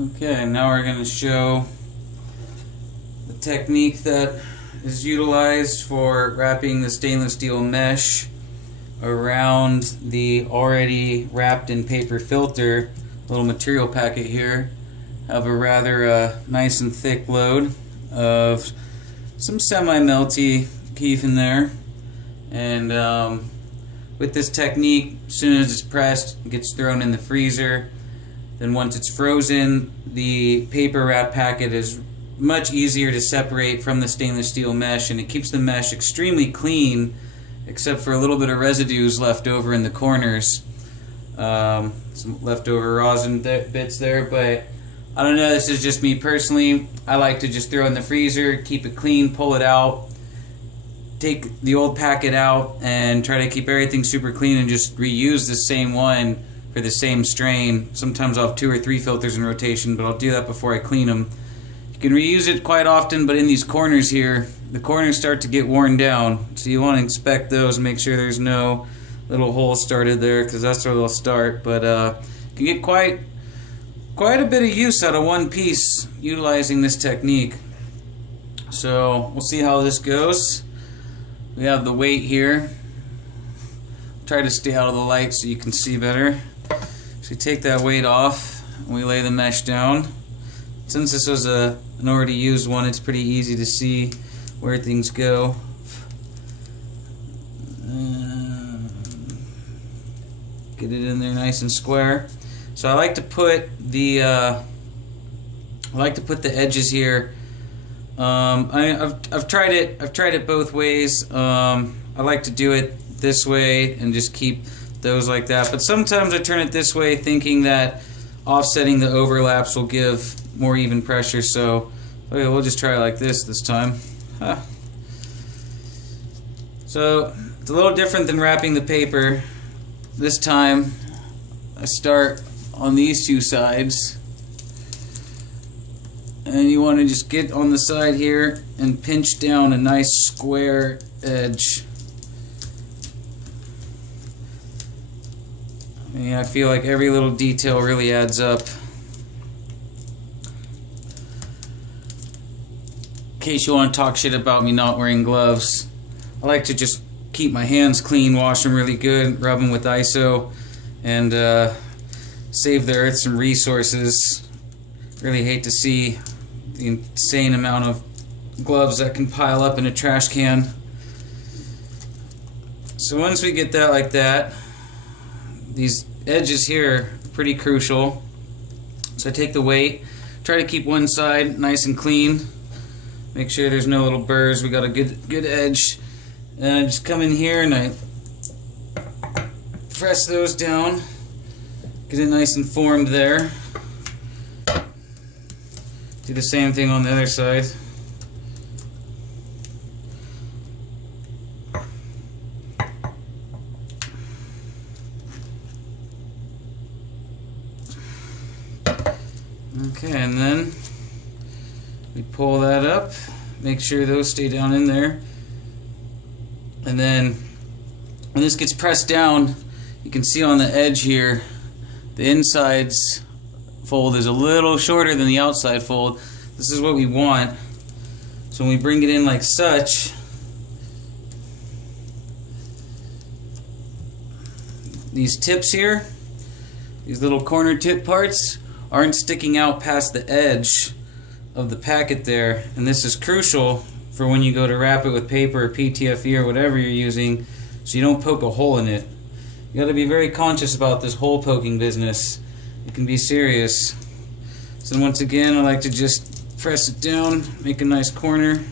Okay, now we're going to show the technique that is utilized for wrapping the stainless steel mesh around the already wrapped in paper filter. Little material packet here. Have a rather nice and thick load of some semi-melty kief in there, and with this technique, as soon as it's pressed, it gets thrown in the freezer. Then once it's frozen, the paper wrap packet is much easier to separate from the stainless steel mesh, and it keeps the mesh extremely clean except for a little bit of residues left over in the corners. Some leftover rosin bits there, but I don't know, this is just me personally. I like to just throw it in the freezer, keep it clean, pull it out, take the old packet out, and try to keep everything super clean and just reuse the same one for the same strain. Sometimes I'll have 2 or 3 filters in rotation, but I'll do that before I clean them. You can reuse it quite often, but in these corners here, the corners start to get worn down, so you want to inspect those and make sure there's no little holes started there, because that's where they'll start. But you can get quite a bit of use out of one piece utilizing this technique. So we'll see how this goes. We have the weight here. Try to stay out of the light so you can see better. So we take that weight off and we lay the mesh down. Since this was an already used one, it's pretty easy to see where things go. Get it in there nice and square. So I like to put the edges here. I've tried it both ways. I like to do it this way and just keep those like that. But sometimes I turn it this way, thinking that offsetting the overlaps will give more even pressure. So okay, we'll just try it like this time. So it's a little different than wrapping the paper. This time I start on these 2 sides, and you want to just get on the side here and pinch down a nice square edge. And I feel like every little detail really adds up. In case you want to talk shit about me not wearing gloves, I like to just keep my hands clean, wash them really good, rub them with ISO, and save the earth some resources. Really hate to see the insane amount of gloves that can pile up in a trash can. So once we get that like that, these edges here are pretty crucial. So I take the weight, try to keep one side nice and clean, make sure there's no little burrs, we got a good edge, and I just come in here and I press those down, get it nice and formed there. Do the same thing on the other side. Okay, and then we pull that up, make sure those stay down in there, and then when this gets pressed down, you can see on the edge here the inside's fold is a little shorter than the outside fold. This is what we want. So when we bring it in like such, these tips here, these little corner tip parts, aren't sticking out past the edge of the packet there, and this is crucial for when you go to wrap it with paper or ptfe or whatever you're using, so you don't poke a hole in it. You got to be very conscious about this hole poking business. It can be serious. So once again, I like to just press it down, make a nice corner.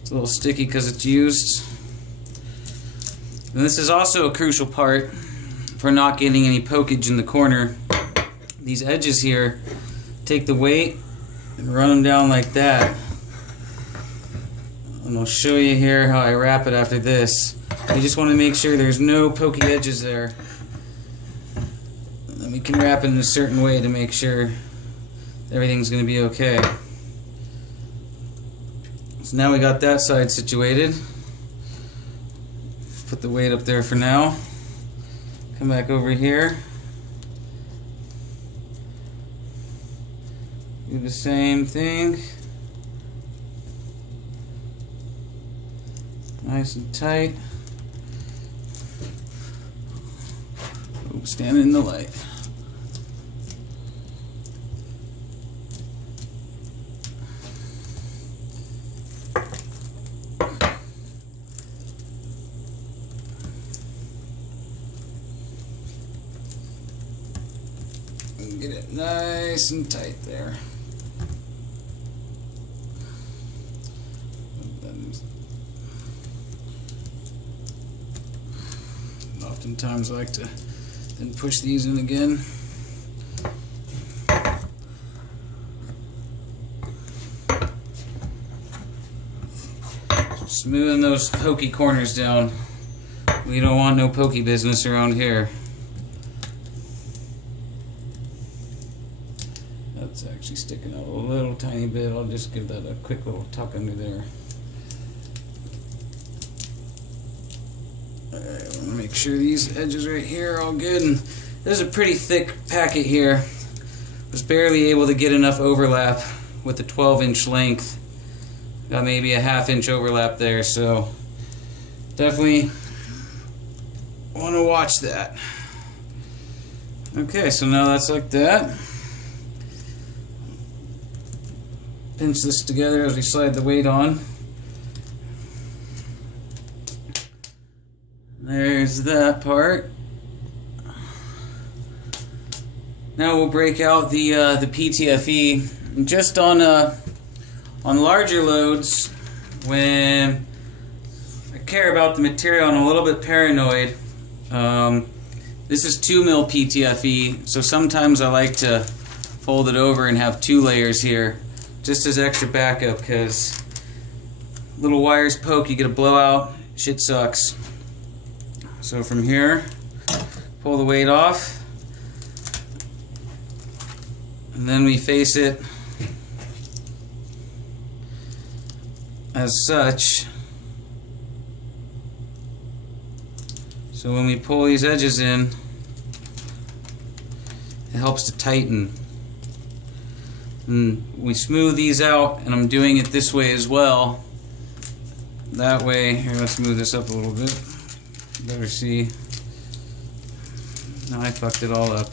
It's a little sticky because it's used. And this is also a crucial part for not getting any pokage in the corner. These edges here, take the weight and run them down like that. And I'll show you here how I wrap it after this. You just want to make sure there's no pokey edges there. And we can wrap it in a certain way to make sure everything's going to be okay. So now we got that side situated. Put the weight up there for now. Come back over here. Do the same thing. Nice and tight. Oops, standing in the light. Get it nice and tight there. Oftentimes I like to then push these in again. Smoothing those pokey corners down. We don't want no pokey business around here. That's actually sticking out a little tiny bit. I'll just give that a quick little tuck under there. Alright, I want to make sure these edges right here are all good. And this is a pretty thick packet here. Was barely able to get enough overlap with the 12-inch length. Got maybe a ½ inch overlap there, so definitely want to watch that. Okay, so now that's like that. Pinch this together as we slide the weight on. There's that part. Now we'll break out the ptfe. Just on larger loads, when I care about the material and I'm a little bit paranoid, this is 2 mil ptfe, so sometimes I like to fold it over and have 2 layers here, just as extra backup, because little wires poke, you get a blowout, shit sucks. So from here, pull the weight off, and then we face it as such. So when we pull these edges in, it helps to tighten. And we smooth these out, and I'm doing it this way as well. That way, here, let's move this up a little bit. Better see. Now I fucked it all up.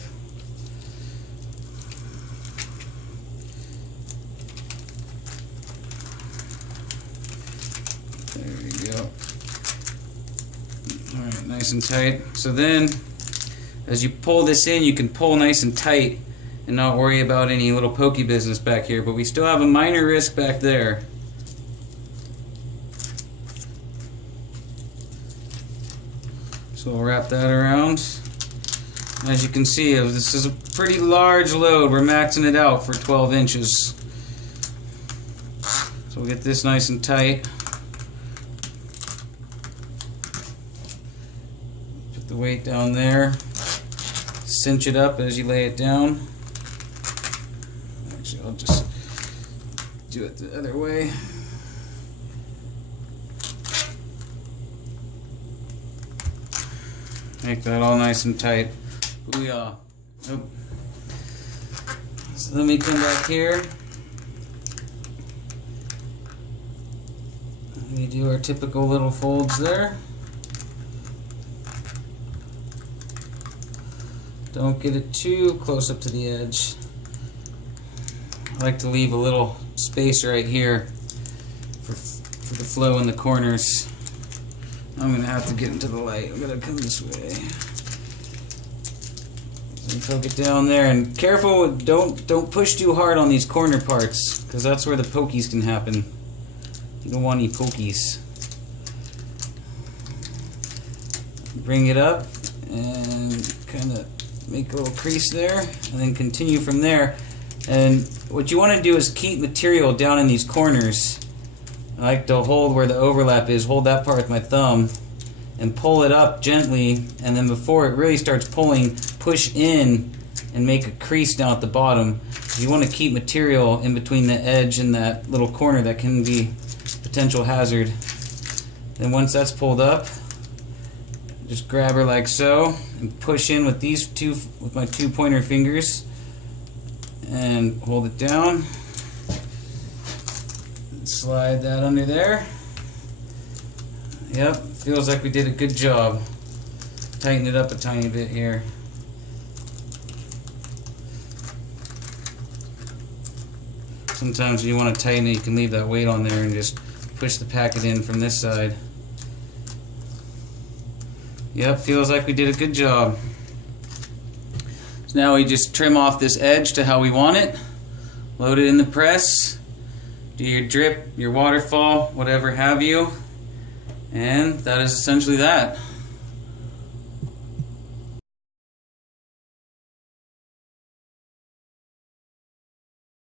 There we go. Alright, nice and tight. So then, as you pull this in, you can pull nice and tight and not worry about any little pokey business back here, but we still have a minor risk back there. So we'll wrap that around. As you can see, this is a pretty large load. We're maxing it out for 12 inches. So we'll get this nice and tight. Put the weight down there. Cinch it up as you lay it down. Actually, I'll just do it the other way. Make that all nice and tight. Booyah. Nope. So let me come back here. We do our typical little folds there. Don't get it too close up to the edge. I like to leave a little space right here for the flow in the corners. I'm going to have to get into the light. I'm going to come this way. And poke it down there. And careful, don't push too hard on these corner parts, because that's where the pokies can happen. You don't want any pokies. Bring it up and kind of make a little crease there, and then continue from there. And what you want to do is keep material down in these corners. I like to hold where the overlap is, hold that part with my thumb, and pull it up gently, and then before it really starts pulling, push in and make a crease down at the bottom. You want to keep material in between the edge and that little corner that can be a potential hazard. Then once that's pulled up, just grab her like so, and push in with these two, with my 2 pointer fingers, and hold it down. Slide that under there. Yep, feels like we did a good job. Tighten it up a tiny bit here. Sometimes when you want to tighten it, you can leave that weight on there and just push the packet in from this side. Yep, feels like we did a good job. So now we just trim off this edge to how we want it. Load it in the press. Do your drip, your waterfall, whatever have you. And that is essentially that.